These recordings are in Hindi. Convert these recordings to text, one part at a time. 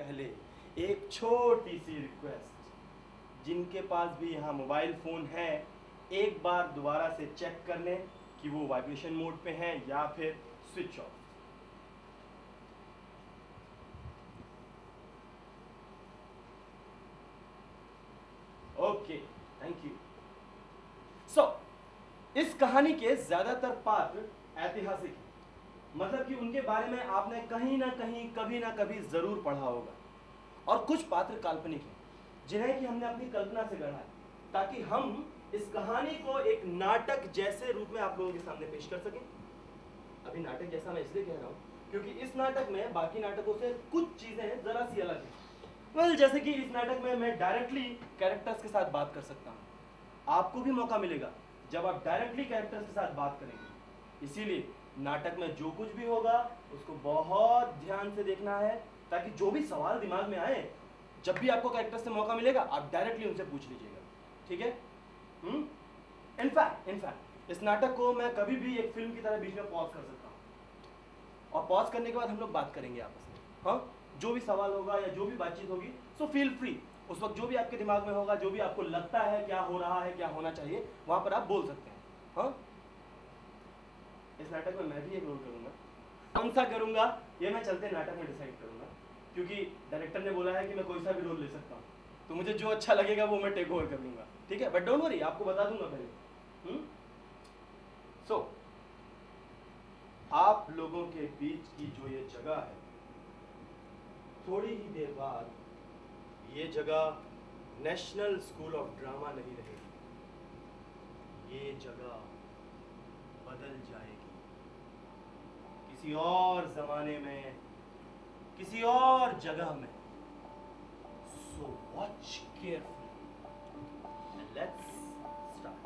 पहले एक छोटी सी रिक्वेस्ट, जिनके पास भी यहाँ मोबाइल फ़ोन है एक बार दोबारा से चेक कर लें कि वो वाइब्रेशन मोड पे है या फिर switch off. Okay, thank you. So इस कहानी के ज्यादातर पात्र ऐतिहासिक हैं, मतलब कि उनके बारे में आपने कहीं ना कहीं कभी ना कभी जरूर पढ़ा होगा, और कुछ पात्र काल्पनिक हैं जिन्हें कि हमने अपनी कल्पना से गढ़ा है ताकि हम इस कहानी को एक नाटक जैसे रूप में आप लोगों के सामने पेश कर सकें। अभी नाटक जैसा मैं इसलिए कह रहा हूं क्योंकि इस नाटक में बाकी नाटकों से कुछ चीजें जरा सी अलग हैं। जैसे कि इस नाटक में मैं डायरेक्टली कैरेक्टर्स के साथ बात कर सकता हूं। आपको भी मौका मिलेगा जब आप डायरेक्टली कैरेक्टर्स के साथ बात करेंगे। इसीलिए नाटक में जो कुछ भी होगा उसको बहुत ध्यान से देखना है ताकि जो भी सवाल दिमाग में आए, जब भी आपको कैरेक्टर्स से मौका मिलेगा आप डायरेक्टली उनसे पूछ लीजिएगा, ठीक है? इनफैक्ट इस नाटक को मैं कभी भी एक फिल्म की तरह बीच में पॉज कर सकता हूँ, और पॉज करने के बाद हम लोग बात करेंगे आपस में। हाँ, जो भी सवाल होगा या जो भी बातचीत होगी, सो फील फ्री, उस वक्त जो भी आपके दिमाग में होगा, जो भी आपको लगता है क्या हो रहा है, क्या होना चाहिए, वहां पर आप बोल सकते हैं। हाँ, इस नाटक में मैं भी एक रोल करूंगा। कौन सा करूंगा ये मैं चलते नाटक में डिसाइड करूंगा, क्योंकि डायरेक्टर ने बोला है कि मैं कोई सा भी रोल ले सकता हूँ, तो मुझे जो अच्छा लगेगा वो मैं टेक ओवर कर लूंगा, ठीक है? बट डोंट वरी, आपको बता दूंगा पहले। सो आप लोगों के बीच की जो ये जगह है, थोड़ी ही देर बाद ये जगह नेशनल स्कूल ऑफ ड्रामा नहीं रहेगी। ये जगह बदल जाएगी, किसी और जमाने में, किसी और जगह में। So watch carefully and let's start.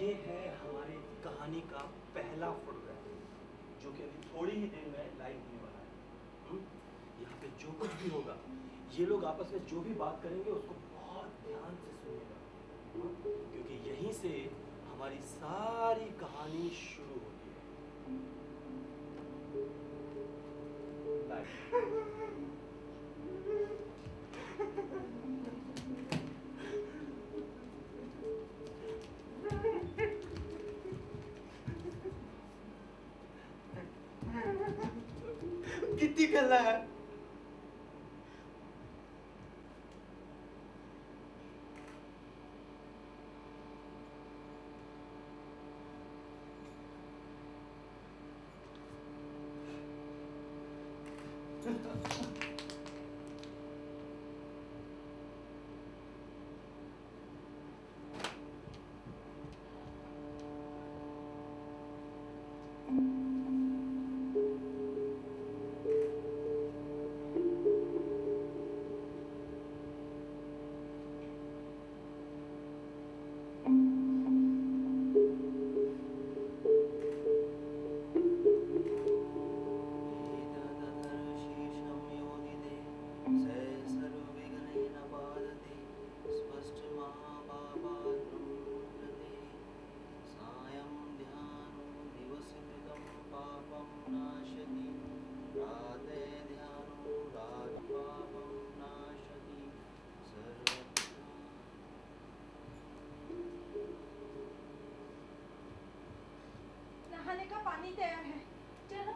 ये है हमारी कहानी का पहला फोटोग्राफ, जो कि अभी थोड़ी ही देर में लाइव होने वाला है। यहाँ पे जो कुछ भी होगा, ये लोग आपस में जो भी बात करेंगे उसको बहुत ध्यान से सुनिएगा, क्योंकि यहीं से हमारी सारी कहानी शुरू होती है। लाइव। कितनी करना है? पानी तैयार है, चलो।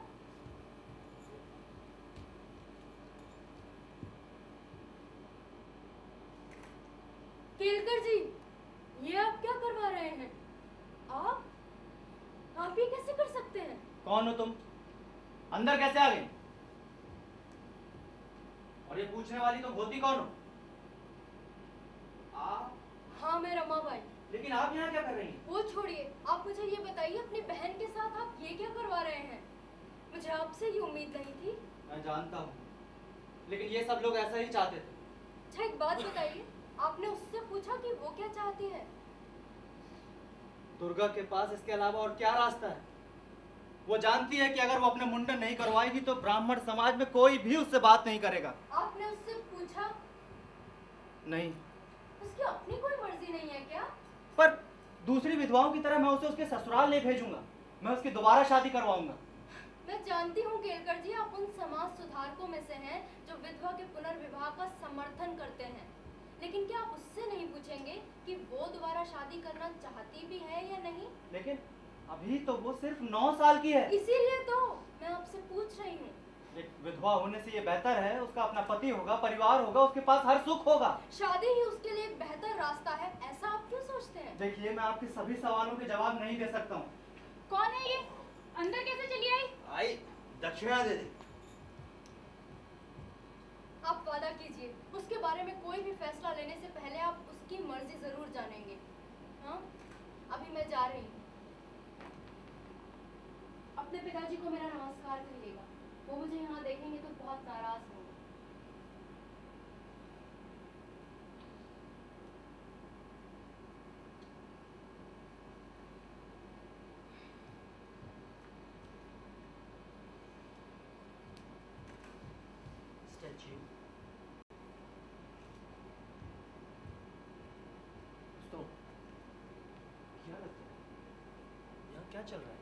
केलकर जी, ये आप क्या करवा रहे हैं? आप ये कैसे कर सकते हैं? कौन हो तुम? अंदर कैसे आ गई? और ये पूछने वाली तुम होती कौन हो? आप? हाँ, मैं रमाबाई। लेकिन आप यहाँ क्या कर रही हैं? वो छोड़िए, आप मुझे ये बताइए, अपनी बहन के साथ आप ये क्या करवा रहे हैं? मुझे आपसे ये उम्मीद नहीं थी। मैं जानता हूँ, लेकिन ये सब लोग ऐसा ही चाहते थे। अच्छा, एक बात बताइए, आपने उससे पूछा कि वो क्या चाहती है? दुर्गा के पास इसके अलावा और क्या रास्ता है? वो जानती है कि अगर वो अपने मुंडन नहीं करवाएगी तो ब्राह्मण समाज में कोई भी उससे बात नहीं करेगा। आपने उससे पूछा? नहीं। उसकी अपनी कोई मर्जी नहीं है क्या? पर दूसरी विधवाओं की तरह मैं उसे उसके ससुराल ले भेजूंगा। मैं उसकी दोबारा शादी करवाऊंगा। मैं जानती हूँ केलकर जी, आप उन समाज सुधारकों में से हैं जो विधवा के पुनर्विवाह का समर्थन करते हैं, लेकिन क्या आप उससे नहीं पूछेंगे कि वो दोबारा शादी करना चाहती भी है या नहीं? लेकिन अभी तो वो सिर्फ 9 साल की है। इसीलिए तो मैं आपसे पूछ रही हूँ। एक विधवा होने से ये बेहतर है, उसका अपना पति होगा, परिवार होगा, उसके पास हर सुख होगा। शादी ही उसके लिए एक बेहतर रास्ता है, ऐसा आप क्यों सोचते हैं? देखिए, मैं आपके सभी सवालों के जवाब नहीं दे सकता हूँ। कौन है ये? अंदर कैसे चली आई? आई दक्षिणा दे दे। आप वादा कीजिए, उसके बारे में कोई भी फैसला लेने से पहले आप उसकी मर्जी जरूर जानेंगे। हाँ, अभी मैं जा रही हूँ। अपने पिताजी को मेरा नमस्कार कहिएगा, वो मुझे यहाँ देखेंगे तो बहुत नाराज होंगे। स्टैच्यू दोस्तों, क्या लगता है यहाँ क्या चल रहा है?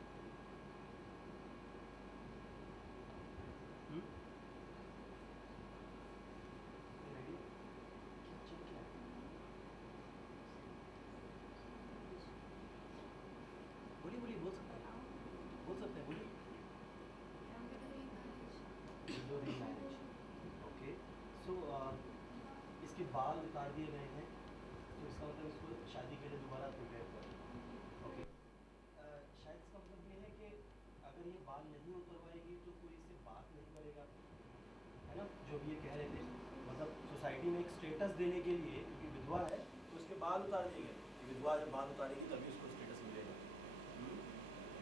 कोई आइडिया? क्या चल क्या है? बोलिए बोलिए, बोल सकते हैं, बोल सकते हैं, बोलिए। Indoor marriage. Okay. So इसके बाल उतार दिए गए हैं, तो इसका मतलब इसको शादी के लिए दोबारा प्रिपेयर करें। ओके। शायद इसका मतलब ये है कि अगर ये बाल नहीं उतरवाएगी तो कोई इससे बात नहीं करेगा, है ना? जो भी ये कह रहे थे, मतलब सोसाइटी में एक स्टेटस देने के लिए, क्योंकि विधवा है तो उसके बाल उतार दिए गए कि विधवा जब बाल उतारेगी तभी उसको स्टेटस मिलेगा।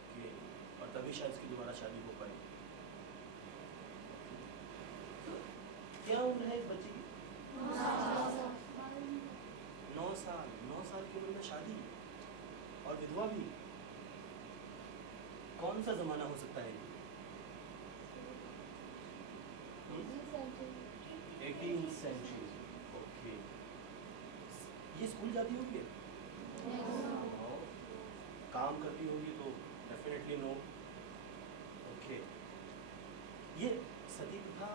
ओके। और तभी शायद इसकी दोबारा शादी हो पाएगी। क्या उम्र है इस बच्चे की? 9 साल। 9 साल की उम्र में शादी और विधवा भी। कौन सा जमाना हो सकता है? 18th century. ओके। ये स्कूल जाती होगी? No. काम करती होगी तो डेफिनेटली नो। ओके। ये सती प्रथा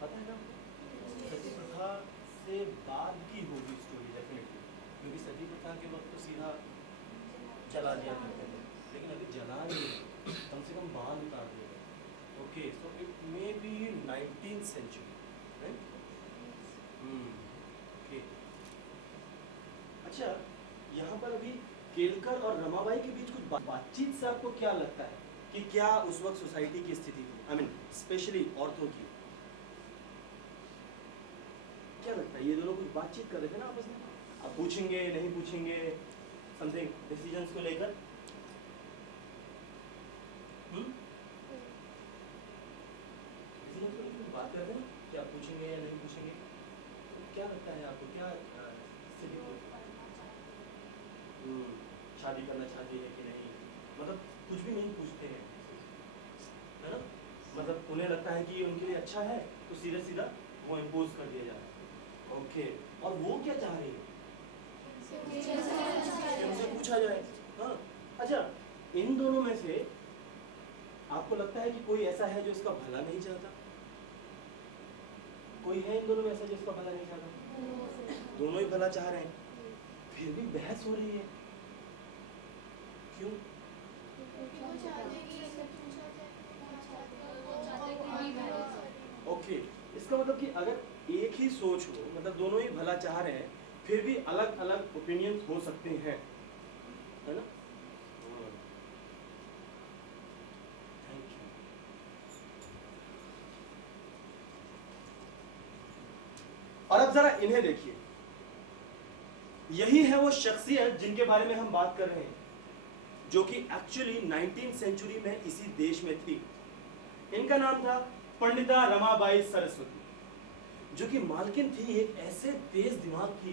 पता है ना? सती प्रथा से बाद की होगी स्टोरी डेफिनेटली, क्योंकि सती प्रथा के वक्त तो सीधा जला दिया करते थे, लेकिन अभी जला नहीं, कम से कम बाल उतार दिए गए। Okay, so it may be 19th century, right? Okay. अच्छा, यहाँ पर अभी केलकर और रमाबाई के बीच कुछ बातचीत से आपको क्या लगता है कि क्या उस वक्त सोसाइटी की स्थिति थी? आई मीन स्पेशली औरतों की। क्या लगता है, ये दोनों कुछ बातचीत कर रहे थे ना आपस में? आप पूछेंगे नहीं पूछेंगे समथिंग डिसीजंस को लेकर? डिसीजंस को लेकर बात करते हैं, क्या पूछेंगे या नहीं पूछेंगे? तो क्या लगता है आपको, क्या स्थिति थी? शादी करना चाहती है कि नहीं, मतलब कुछ भी नहीं पूछते हैं, है ना? मतलब उन्हें लगता है कि ये उनके लिए अच्छा है तो सीधा सीधा वो इम्पोज कर दिया जा रहा है। ओके। और वो क्या चाह रही है? उनसे पूछा जाए। हाँ। अच्छा, इन दोनों में से आपको लगता है कि कोई ऐसा है जो इसका भला नहीं चाहता? कोई है इन दोनों में ऐसा जो इसका भला नहीं चाहता? दोनों ही भला चाह रहे हैं, फिर भी बहस हो रही है। क्यों? मतलब कि अगर एक ही सोच हो, मतलब दोनों ही भला चाह रहे हैं, फिर भी अलग अलग ओपिनियंस हो सकते हैं, है ना? Thank you. और अब जरा इन्हें देखिए, यही है वो शख्सियत जिनके बारे में हम बात कर रहे हैं, जो कि एक्चुअली 19th सेंचुरी में इसी देश में थी। इनका नाम था पंडिता रमाबाई सरस्वती, जो कि मालकिन थी एक ऐसे तेज दिमाग की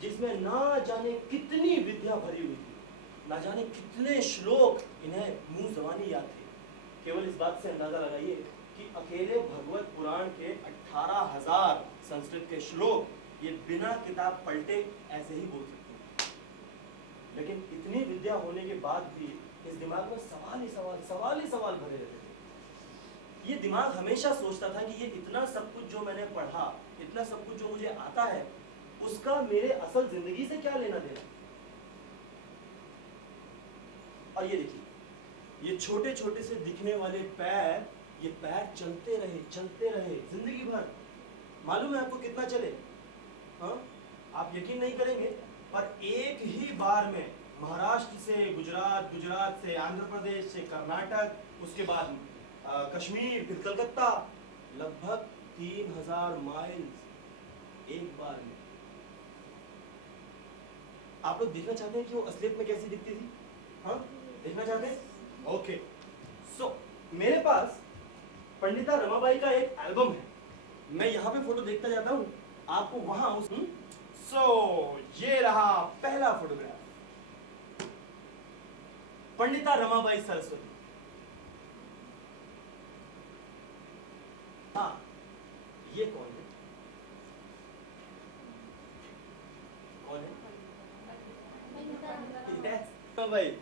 जिसमें ना जाने कितनी विद्या भरी हुई थी, ना जाने कितने श्लोक इन्हें मुंह जबानी याद थे। केवल इस बात से अंदाजा लगाइए कि अकेले भगवत पुराण के 18,000 संस्कृत के श्लोक ये बिना किताब पलटे ऐसे ही बोल सकते हैं। लेकिन इतनी विद्या होने के बाद भी इस दिमाग में सवाल ही सवाल भरे रहते थे। ये दिमाग हमेशा सोचता था कि ये इतना सब कुछ जो मैंने पढ़ा, इतना सब कुछ जो मुझे आता है, उसका मेरे असल जिंदगी से क्या लेना देना। और ये देखिए, ये छोटे छोटे से दिखने वाले पैर, ये पैर चलते रहे जिंदगी भर। मालूम है आपको कितना चले? हाँ, आप यकीन नहीं करेंगे, पर एक ही बार में महाराष्ट्र से गुजरात, गुजरात से आंध्र प्रदेश से कर्नाटक, उसके बाद कश्मीर, फिर कलकत्ता, लगभग 3,000 माइल्स एक बार में। आप लोग देखना चाहते हैं कि वो असलियत में कैसी दिखती थी? हाँ, देखना चाहते हैं? ओके, सो मेरे पास पंडिता रमाबाई का एक एल्बम है। मैं यहाँ पे फोटो देखता जाता हूँ, आपको वहां उस ये रहा पहला फोटोग्राफ, पंडिता रमाबाई सरस्वती। हाँ, ये कौन है? कौन है? भाई,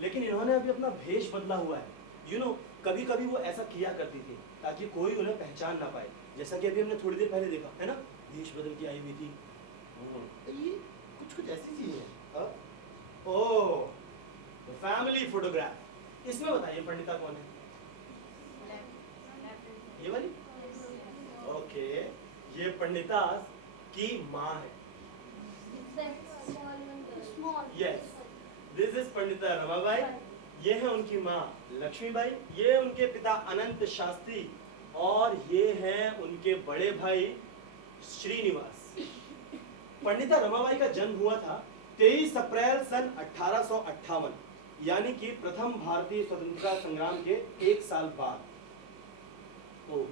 लेकिन इन्होंने अभी अपना भेष बदला हुआ है। यू नो, कभी कभी वो ऐसा किया करती थी ताकि कोई उन्हें पहचान ना पाए, जैसा कि अभी हमने थोड़ी देर पहले देखा है ना, भेष बदल के आई हुई थी। ये कुछ ऐसी चीज है। ओह, फैमिली फोटोग्राफ। इसमें बताइए पंडिता कौन है? ये वाली? ओके, ये पंडिता की माँ है। Yes, this is Pandita Ramabai. ये है उनकी माँ लक्ष्मीबाई, ये उनके पिता अनंत शास्त्री, और ये हैं उनके बड़े भाई श्रीनिवास। पंडिता रमाबाई का जन्म हुआ था 23 अप्रैल सन 1858, यानी कि प्रथम भारतीय स्वतंत्रता संग्राम के 1 साल बाद। Oh,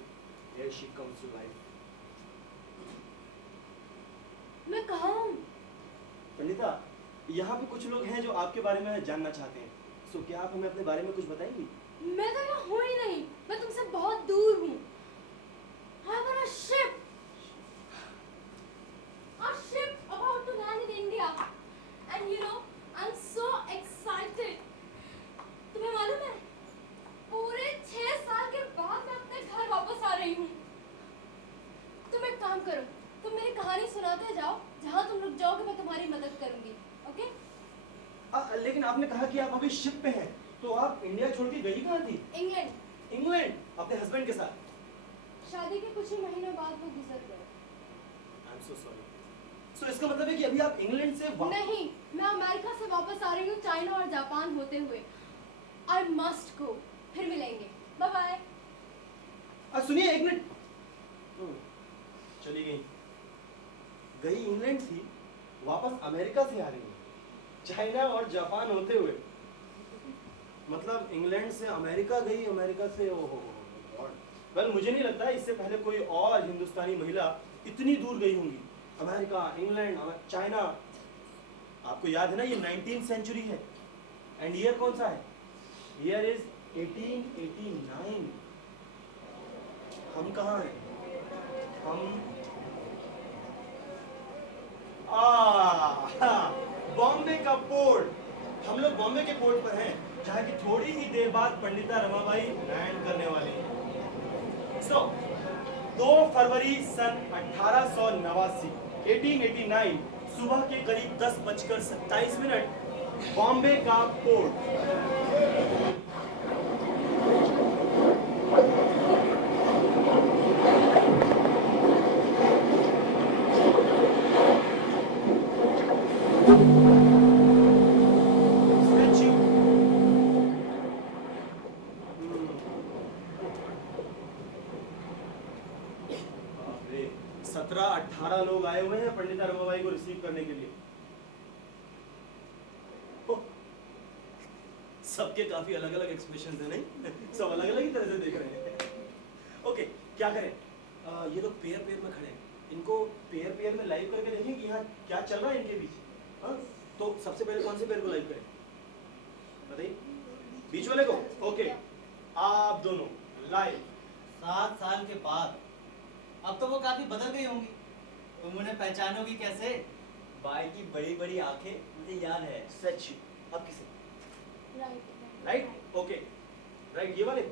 here she comes to life. मैं कहाँ हूँ? पंडिता, यहाँ पे कुछ लोग हैं जो आपके बारे में जानना चाहते हैं। सो क्या आप हमें अपने बारे में कुछ बताएंगी? मैं तो यहाँ हूँ ही नहीं, मैं तुमसे बहुत दूर हूँ। I'm on a ship about to land in India, and you know, I'm so excited. तुम्हें मालूम है, पूरे 6 साल के बाद मैं अपने घर वापस आ रही हूँ। तुम एक काम करो, तुम मेरी कहानी सुनाते जाओ, जहाँ तुम रुक जाओगे मैं तुम्हारी मदद करूंगी, ओके? लेकिन आपने कहा कि आप अभी शिप पे हैं, तो आप इंडिया छोड़ के गई कहाँ थी? इंग्लैंड। इंग्लैंड, अपने हस्बैंड के साथ? शादी के कुछ ही महीनों बाद वो गुजर गए। I am so sorry. सो इसका मतलब है कि अभी आप इंग्लैंड से नहीं, मैं अमेरिका से वापस आ रही हूँ, चाइना और जापान होते हुए। I must go, फिर मिलेंगे, बाय बाय। सुनिए एक मिनट। चली गई इंग्लैंड थी, वापस अमेरिका से आ रही है, चाइना और जापान होते हुए। मतलब इंग्लैंड से अमेरिका गई, अमेरिका से ओहो। वेल, मुझे नहीं लगता इससे पहले कोई और हिंदुस्तानी महिला इतनी दूर गई होंगी। America, England, China. आपको याद है ना, ये 19th सेंचुरी है, एंड ईयर कौन सा है? Year is 1889। हम कहाँ हैं? हम बॉम्बे का पोर्ट। हम लोग बॉम्बे के पोर्ट पर हैं, जहाँ की थोड़ी ही देर बाद पंडिता रमाबाई लैंड करने वाली हैं। 2 फरवरी सन 1889 सुबह के करीब 10:27 बॉम्बे का पोर्ट। लोग आए हुए हैं पंडिता रमाबाई को रिसीव करने के लिए। सबके काफी अलग अलग एक्सप्रेशन है, नहीं? सब अलग अलग ही तरह से देख रहे हैं। ओके, क्या करें? ये लोग पेयर पेयर में खड़े हैं, इनको पेयर पेयर में लाइव करके देखें कि यहाँ क्या चल रहा है इनके बीच। हाँ, तो सबसे पहले कौन से पेयर को लाइव करें बताइए? बीच वाले को। ओके, आप दोनों लाइव। 7 साल के बाद अब तो वो काफी बदल गई होंगी, तुम उन्हें पहचानोगी कैसे? बाई की बड़ी बड़ी आंखें मुझे याद है। सच। अब किसे? राइट। ओके, राइट, ये वाले।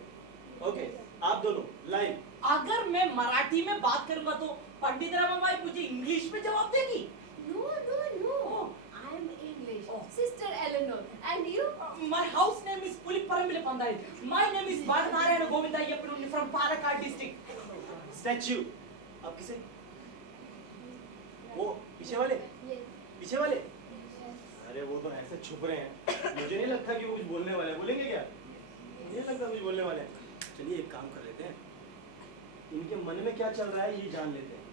ओके, आप दोनों लाइव। अगर मैं मराठी में बात करूंगा तो पंडित रमाबाई मुझे इंग्लिश में जवाब देगी। No, no, no. I'm English. Sister Eleanor. And you? My house name is Pulipparamila Pandari. My name is Vadanarayana Govindayappan from Palakkad district. Statue. अब किसे? वो पीछे वाले। Yes. पीछे वाले। अरे वो तो ऐसे छुप रहे हैं, मुझे नहीं लगता कि वो कुछ बोलने वाले हैं। बोलेंगे क्या? मुझे नहीं लगता कुछ बोलने वाले हैं। चलिए एक काम कर लेते हैं, इनके मन में क्या चल रहा है ये जान लेते हैं।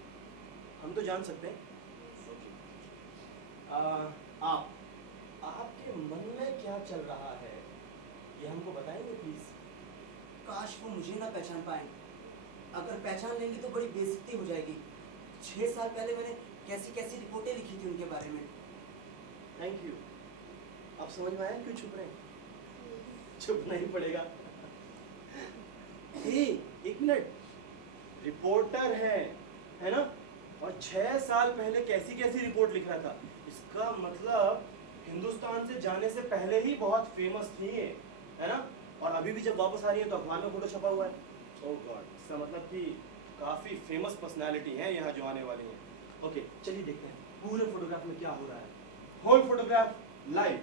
हम तो जान सकते हैं। आपके मन में क्या चल रहा है ये हमको बताएंगे प्लीज? काश वो मुझे ना पहचान पाए। अगर पहचान लेंगे तो बड़ी बेइज्जती हो जाएगी। 6 साल पहले मैंने कैसी कैसी रिपोर्टें लिखी थी उनके बारे में। Thank you. अब समझ में आया क्यों छुप रहे हैं? छुपना ही पड़ेगा। एक मिनट, रिपोर्टर है ना? और 6 साल पहले कैसी कैसी रिपोर्ट लिख रहा था, इसका मतलब हिंदुस्तान से जाने से पहले ही बहुत फेमस थी ये, है ना? और अभी भी जब वापस आ रही है तो अखबार में फोटो छपा हुआ है। ओह गॉड, इसका मतलब कि काफी फेमस पर्सनालिटी है यहाँ जो आने वाली है। ओके, चलिए देखते हैं पूरे फोटोग्राफ में क्या हो रहा है। Whole photograph live.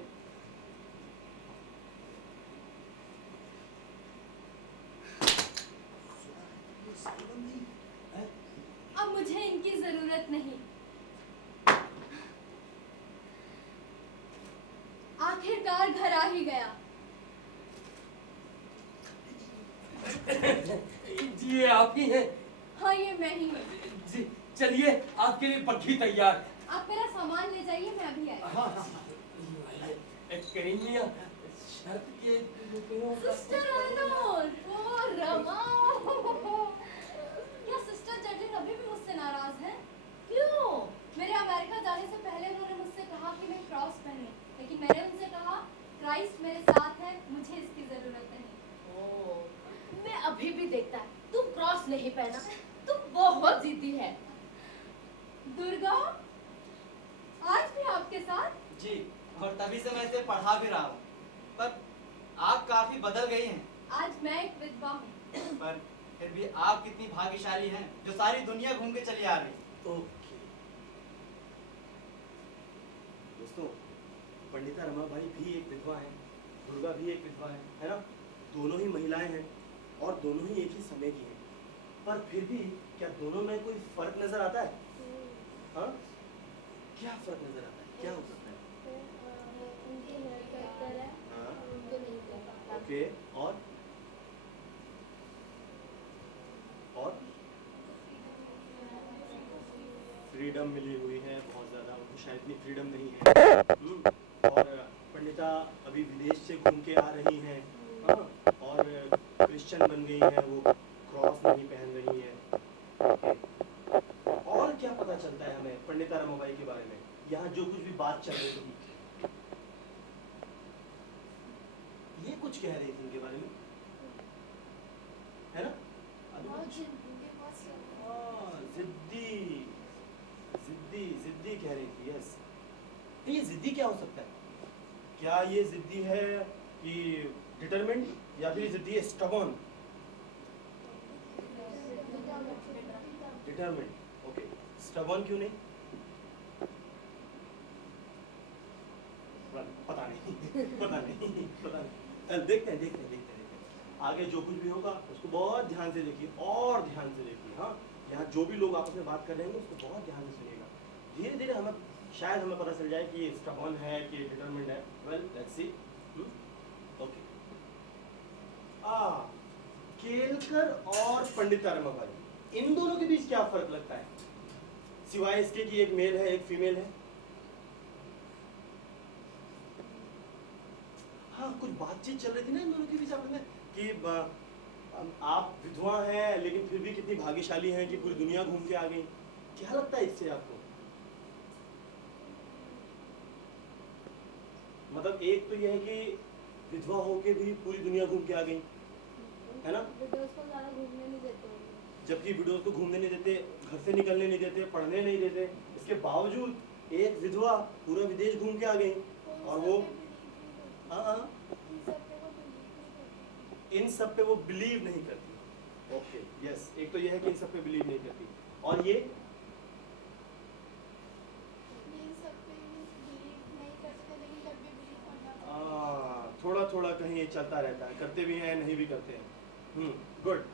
अब मुझे इनकी जरूरत नहीं। आखिरकार घर आ ही गया। जी ये आप ही हैं? हाँ, ये मैं ही हूँ। जी चलिए आपके लिए पट्टी तैयार। आप मेरा सामान ले जाइए, मैं अभी आई। हाँ करीमिया शर्त के सिस्टर एलेनोर, ओ रमा। क्या सिस्टर जर्जिन अभी भी मुझसे नाराज हैं? क्यों? मेरे अमेरिका जाने से पहले उन्होंने मुझसे कहा कि मैं क्रॉस पहनूं, लेकिन मैंने उनसे कहा क्राइस्ट मेरे साथ है, मुझे इसकी जरूरत नहीं। ओह, मैं अभी भी देखता है तुम क्रॉस नहीं पहना, तुम बहुत जिद्दी है। दुर्गा, आज भी आपके साथ? जी, और तभी से मैं इसे पढ़ा भी रहा हूँ। पर आप काफी बदल गई हैं। आज मैं एक विधवा हूँ। पर फिर भी आप कितनी भाग्यशाली हैं जो सारी दुनिया घूम के चली आ रही। ओके दोस्तों, पंडिता रमाबाई भी एक विधवा है, दुर्गा भी एक विधवा है ना? दोनों ही महिलाएं हैं और दोनों ही एक ही समय की हैं। पर फिर भी क्या दोनों में कोई फर्क नजर आता है? हाँ, क्या फर्क नजर आता है? क्या हो सकता है? हाँ, ओके, और फ्रीडम मिली हुई है बहुत ज़्यादा, उनको शायद इतनी फ्रीडम नहीं है। और पंडिता अभी विदेश से घूम के आ रही हैं, हाँ, और क्रिश्चियन बन गई हैं, वो क्रॉस नहीं पहन रही हैं। और क्या पता चलता है हमें पंडिता रमाबाई के बारे में, यहाँ जो कुछ भी बात चल रही थी? ये कुछ कह रही थी इनके बारे में, है ना? जिद्दी जिद्दी जिद्दी कह रही थी। यस, ये जिद्दी क्या हो सकता है? क्या ये जिद्दी है कि डिटरमिन्ड, या फिर जिद्दी है स्टबर्न? डिटरमिन्ड। ओके, स्टबर्न क्यों नहीं? पता नहीं पता नहीं। देखते हैं आगे जो कुछ भी होगा उसको बहुत ध्यान से देखिए, और ध्यान से देखिए। हाँ, यहाँ जो भी लोग आपस में बात कर रहे हैं उसको बहुत ध्यान से सुनिएगा। धीरे धीरे हमें पता चल जाए कि ये स्टबर्न है कि डिटरमिन्ड है। Well, let's see. Okay, Kelkar और पंडिता रमाबाई, इन दोनों के बीच क्या फर्क लगता है? सिवाय इसके कि एक मेल है एक फीमेल है। हाँ, कुछ बातचीत चल रही थी ना इन दोनों के बीच आपस में कि आप विधवा हैं लेकिन फिर भी कितनी भाग्यशाली हैं कि पूरी दुनिया घूम के आ गई। क्या लगता है इससे आपको? मतलब एक तो यह है कि विधवा होके भी पूरी दुनिया घूम के आ गई, है ना? विडोज को ज़्यादा घूमने नहीं देते होंगे। जबकि विडोज को घूमने नहीं देते, घर से निकलने नहीं देते, पढ़ने नहीं देते, इसके बावजूद एक विधवा पूरा विदेश घूम के आ गई। और वो हाँ, इन सब पे वो बिलीव नहीं करती। ओके, यस, एक तो ये है कि इन सब पे बिलीव नहीं करती। और ये थोड़ा थोड़ा कहीं ये चलता रहता है, करते भी हैं नहीं भी करते हैं। गुड।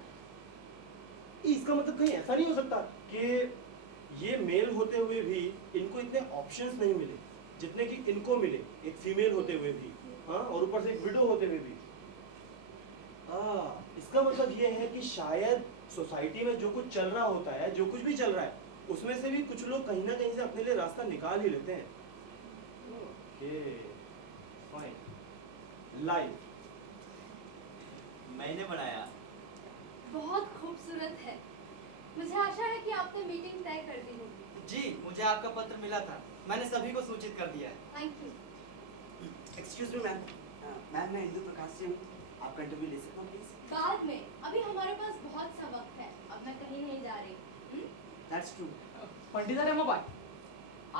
इसका मतलब कहीं ऐसा नहीं हो सकता कि ये मेल होते हुए भी इनको इतने ऑप्शंस नहीं मिले जितने कि इनको मिले, एक फीमेल होते हुए भी, हाँ, और ऊपर से एक विडो होते हुए भी। इसका मतलब ये है कि शायद सोसाइटी में जो कुछ चल रहा होता है, जो कुछ भी चल रहा है, उसमें से भी कुछ लोग कहीं ना कहीं से अपने लिए रास्ता निकाल ही लेते हैं। Okay, fine. लाइव मैंने बनाया। बहुत खूबसूरत है। मुझे आशा है कि आपने मीटिंग तय कर दी होगी। जी, मुझे आपका पत्र मिला था, मैंने सभी को सूचित कर दिया है। Thank you. Excuse me ma'am, ma'am मैं इंदु प्रकाश से हूँ, आपका इंटरव्यू ले सकता हूँ प्लीज? बाद में, अभी हमारे पास बहुत सा वक्त है। अब मैं कहीं नहीं जा रही। That's true. पंडिता रमाबाई,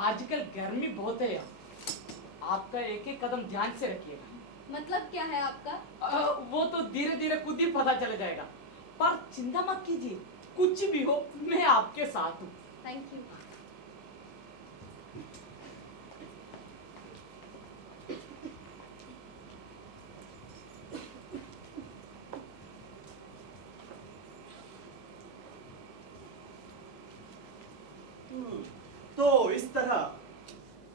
आजकल गर्मी बहुत है यहाँ, आपका एक एक कदम ध्यान से रखिएगा। मतलब क्या है आपका? वो तो धीरे धीरे खुद ही पता चल जाएगा, पर चिंता मत कीजिए, कुछ भी हो मैं आपके साथ हूँ। Thank you. तो इस तरह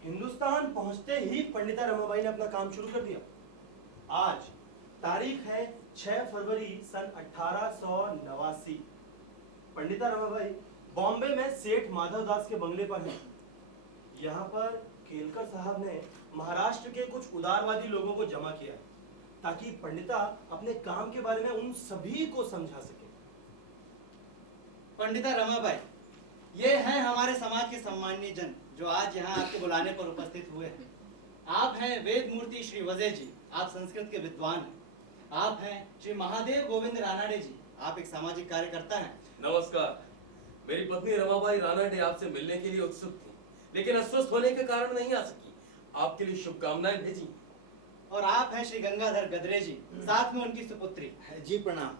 हिंदुस्तान पहुंचते ही पंडिता रमाबाई ने अपना काम शुरू कर दिया। आज तारीख है 6 फरवरी सन 1889। पंडिता रमाबाई बॉम्बे में सेठ माधवदास के बंगले पर हैं। यहाँ पर केलकर साहब ने महाराष्ट्र के कुछ उदारवादी लोगों को जमा किया ताकि पंडिता अपने काम के बारे में उन सभी को समझा सके। पंडिता रमाबाई, ये हैं हमारे समाज के सम्माननीय जन जो आज यहाँ आपके बुलाने पर उपस्थित हुए हैं। आप हैं वेद मूर्ति श्री वजय जी, आप संस्कृत के विद्वान हैं। आप हैं श्री महादेव गोविंद रानाडे जी, आप एक सामाजिक कार्यकर्ता हैं। नमस्कार। मेरी पत्नी रमाबाई रानाडे आपसे मिलने के लिए उत्सुक थी, लेकिन अस्वस्थ होने के कारण नहीं आ सकी। आपके लिए शुभकामनाएं भेजी। और आप हैं श्री गंगाधर गदरे जी, साथ में उनकी सुपुत्री। जी प्रणाम।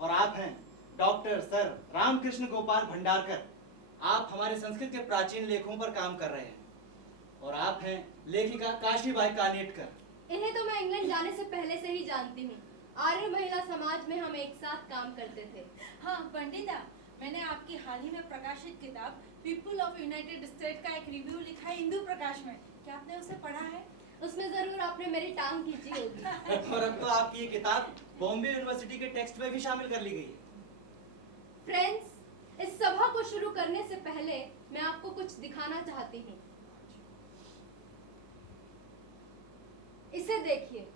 और आप हैं डॉक्टर सर रामकृष्ण गोपाल भंडारकर, आप हमारे संस्कृत के प्राचीन लेखों पर काम कर रहे हैं। और आप हैं लेखिका काशीबाई कानेटकर। इन्हें तो मैं इंग्लैंड जाने से पहले से ही जानती हूँ। आर्य महिला समाज में हम एक साथ काम करते थे। हाँ पंडिता, मैंने आपकी हाल ही में प्रकाशित किताब पीपल ऑफ यूनाइटेड स्टेट का एक रिव्यू लिखा है इंदु प्रकाश में। क्या आपने उसे पढ़ा है? उसमें जरूर आपने मेरी टांग खींची होगी। और अब तो आपकी ये किताब बॉम्बे यूनिवर्सिटी के टेक्स्ट में भी शामिल कर ली गई है। फ्रेंड्स, इस सभा को शुरू करने से पहले मैं आपको कुछ दिखाना चाहती हूँ। इसे देखिए,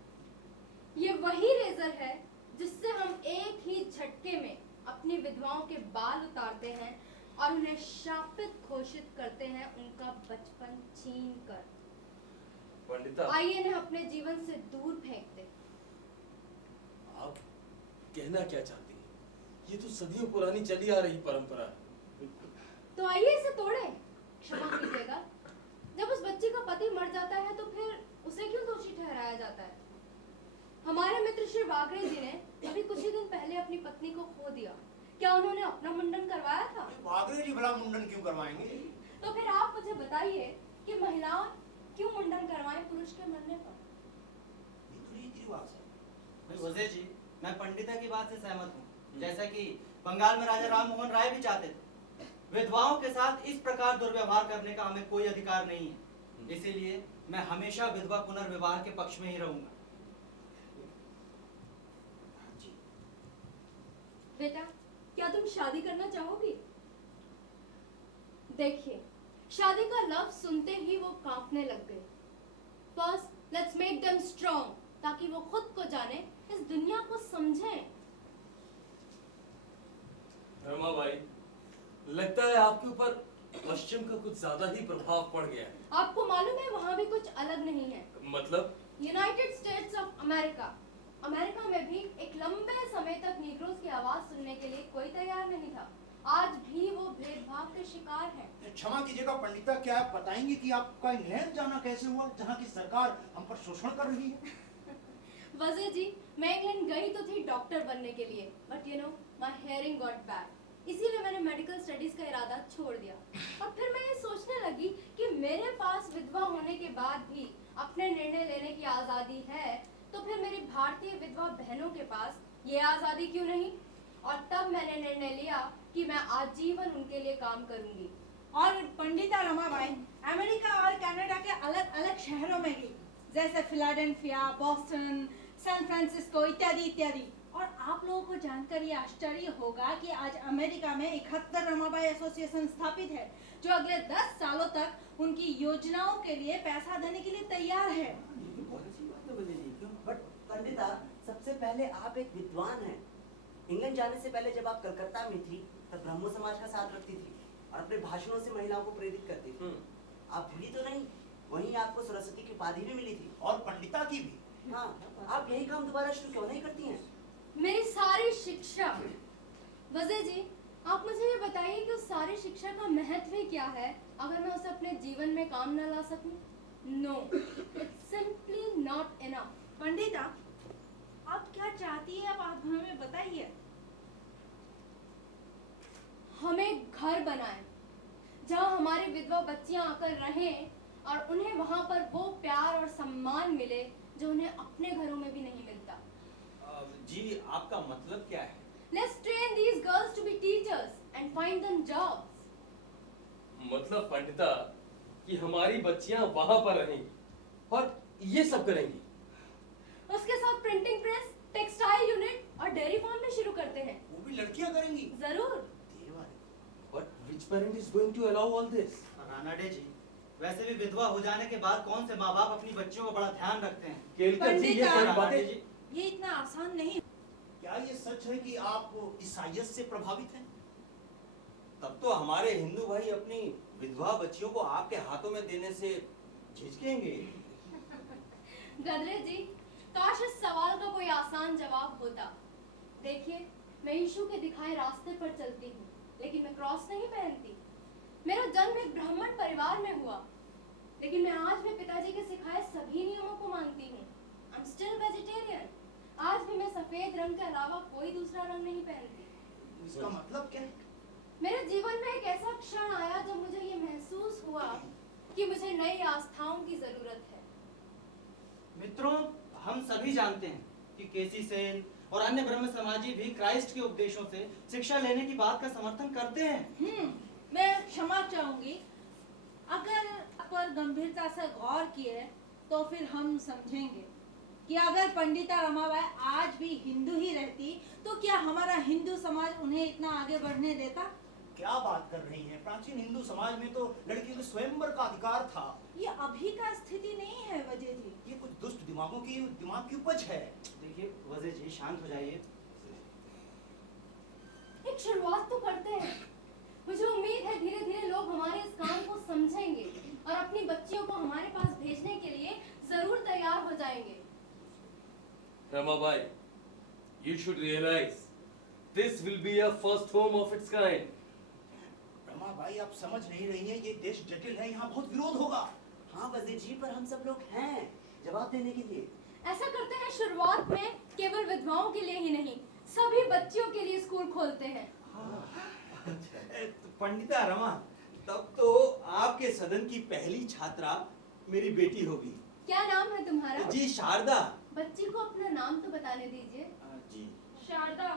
ये वही रेजर है जिससे हम एक ही झटके में अपनी विधवाओं के बाल उतारते हैं और उन्हें शापित घोषित करते हैं उनका बचपन छीन कर। पंडिता, आइए इन्हें अपने जीवन से दूर फेंक दे। आप कहना क्या चाहती हैं? ये तो सदियों पुरानी चली आ रही परंपरा है। तो आइए इसे तोड़ें। क्षमा कीजिएगा, जब उस बच्ची का पति मर जाता है तो फिर उसे क्यों दोषी ठहराया जाता है? हमारे मित्र श्री वागरे जी ने अभी कुछ ही दिन पहले अपनी पत्नी को खो दिया। क्या उन्होंने अपना मुंडन करवाया था? वागरे जी भला मुंडन क्यों करवाएंगे? तो फिर आप मुझे बताइए कि महिलाएं क्यों मुंडन करवाएं पुरुष के मरने पर? ये तो रीति रिवाज है। वजय जी, मैं पंडिता की बात से सहमत हूँ। जैसा कि बंगाल में राजा राम मोहन राय भी चाहते थे, विधवाओं के साथ इस प्रकार दुर्व्यवहार करने का हमें कोई अधिकार नहीं है। इसीलिए मैं हमेशा विधवा पुनर्विवाह के पक्ष में ही रहूंगा। बेटा, क्या तुम शादी करना चाहोगी? देखिए, शादी का लफ्ज सुनते ही वो कांपने लग गए। First let's make them strong, ताकि वो खुद को जाने, इस दुनिया को समझें। रमा भाई, लगता है आपके ऊपर पश्चिम का कुछ ज्यादा ही प्रभाव पड़ गया है। आपको मालूम है वहाँ भी कुछ अलग नहीं है। मतलब? United states of America, America में भी एक लंबे समय तक नीग्रोज की आवाज सुनने के लिए कोई तैयार नहीं था। आज भी वो भेदभाव के शिकार हैं। क्षमा कीजिएगा पंडिता, क्या आप बताएंगे कि आपका इंग्लैंड जाना कैसे हुआ, जहाँ की सरकार हम पर शोषण कर रही है? वजह जी, मैं इंग्लैंड गई तो थी डॉक्टर बनने के लिए, but you know my hearing got bad, इसीलिए मैंने मेडिकल स्टडीज का इरादा छोड़ दिया। और फिर मैं ये सोचने लगी कि मेरे पास विधवा होने के बाद भी अपने निर्णय लेने की आजादी है, तो फिर मेरी भारतीय विधवा बहनों के पास ये आजादी क्यों नहीं? और तब मैंने निर्णय लिया कि मैं आजीवन उनके लिए काम करूंगी। और पंडिता रमाबाई अमेरिका और कनाडा के अलग अलग शहरों में गई, जैसे फिलाडेल्फिया, बॉस्टन, सैन फ्रांसिस्को इत्यादि इत्यादि। और आप लोगों को जानकर ये आश्चर्य होगा कि आज अमेरिका में 71 रमाबाई एसोसिएशन स्थापित है, जो अगले 10 सालों तक उनकी योजनाओं के लिए पैसा देने के लिए तैयार है। बहुत अच्छी बात है वजह जी, क्यों? बट पंडिता, सबसे पहले आप एक विद्वान हैं। इंग्लैंड जाने से पहले जब आप कलकत्ता में थी, तब ब्रह्मो समाज का साथ रखती थी और अपने भाषणों से महिलाओं को प्रेरित करती थी। आप भूली तो नहीं? वहीं आपको सरस्वती की उपाधि भी मिली थी, और पंडिता की भी। हाँ, आप यही काम दोबारा शुरू क्यों नहीं करती हैं? मेरी सारी शिक्षा, वजह जी आप मुझे ये बताइए कि उस सारी शिक्षा का महत्व ही क्या है अगर मैं उसे अपने जीवन में काम न ला सकूं? No, it's simply not enough. Pandita, आप क्या चाहती है, अब आप हमें बताइए। हमें घर बनाएं जहां हमारी विधवा बच्चियां आकर रहें और उन्हें वहां पर वो प्यार और सम्मान मिले जो उन्हें अपने घरों में भी नहीं मिलता। जी, आपका मतलब क्या है? Let's train these girls to be teachers and find them jobs. मतलब पंडिता कि हमारी बच्चियां वहां पर रहेंगी और ये सब करेंगी। उसके साथ प्रिंटिंग प्रेस, टेक्सटाइल यूनिट और डेयरी फार्म भी शुरू करते हैं। वो भी लड़कियां करेंगी? जरूर। But which parent is going to allow all this? Ranade जी, वैसे भी विधवा हो जाने के बाद कौन से माँ बाप अपनी बच्चियों को बड़ा ध्यान रखते हैं? केलकर जी, ये सारी बातें ये इतना आसान नहीं। क्या ये सच है कि आप ईसाइयत से प्रभावित हैं? तब तो हमारे हिंदू भाई अपनी विधवा बच्चियों को आपके हाथों में देने से झिझकेंगे। गदरे जी, काश इस सवाल का कोई आसान जवाब होता। देखिए, मैं यीशु के दिखाए रास्ते पर चलती हूँ, लेकिन मैं क्रॉस नहीं पहनती। मेरा जन्म एक ब्राह्मण परिवार में हुआ, लेकिन मैं आज भी पिताजी के सिखाए सभी नियमों को मानती हूँ। I'm still vegetarian। आज भी मैं सफेद रंग के अलावा कोई दूसरा रंग नहीं पहनती। इसका मतलब क्या है? मेरे जीवन में एक ऐसा क्षण आया जब मुझे ये महसूस हुआ कि मुझे नई आस्थाओं की जरूरत है। मित्रों, हम सभी जानते हैं कि केसी सेन और अन्य ब्रह्म समाजी भी क्राइस्ट के उपदेशों से शिक्षा लेने की बात का समर्थन करते हैं। मैं क्षमा चाहूंगी, अगर पर गंभीरता से गौर किए तो फिर हम समझेंगे कि अगर पंडिता रमाबाई आज भी हिंदू ही रहती तो क्या हमारा हिंदू समाज उन्हें इतना आगे बढ़ने देता? क्या बात कर रही हैं? प्राचीन हिंदू समाज में तो लड़कियों के स्वयंवर का अधिकार था। ये अभी का स्थिति नहीं है वजह जी। ये कुछ दुष्ट दिमाग की उपज है। देखिए वजह जी, शांत हो जाइए। एक शुरुआत तो करते हैं। मुझे उम्मीद है धीरे धीरे लोग हमारे इस काम को समझेंगे और अपनी बच्चियों को हमारे पास भेजने के लिए जरूर तैयार हो जाएंगे। Ramabai, you should realize this will be a first home of its kind. Ramabai, आप समझ नहीं रही हैं, ये देश जटिल है, यहाँ बहुत विरोध होगा। हाँ वजीर जी, पर हम सब लोग हैं जवाब देने के लिए। ऐसा करते हैं, शुरुआत में केवल विधवाओं के लिए ही नहीं, सभी बच्चियों के लिए स्कूल खोलते हैं। पंडिता रमा, तब तो आपके सदन की पहली छात्रा मेरी बेटी होगी। क्या नाम है तुम्हारा? जी शारदा। बच्ची को अपना नाम तो बताने दीजिए। जी शारदा,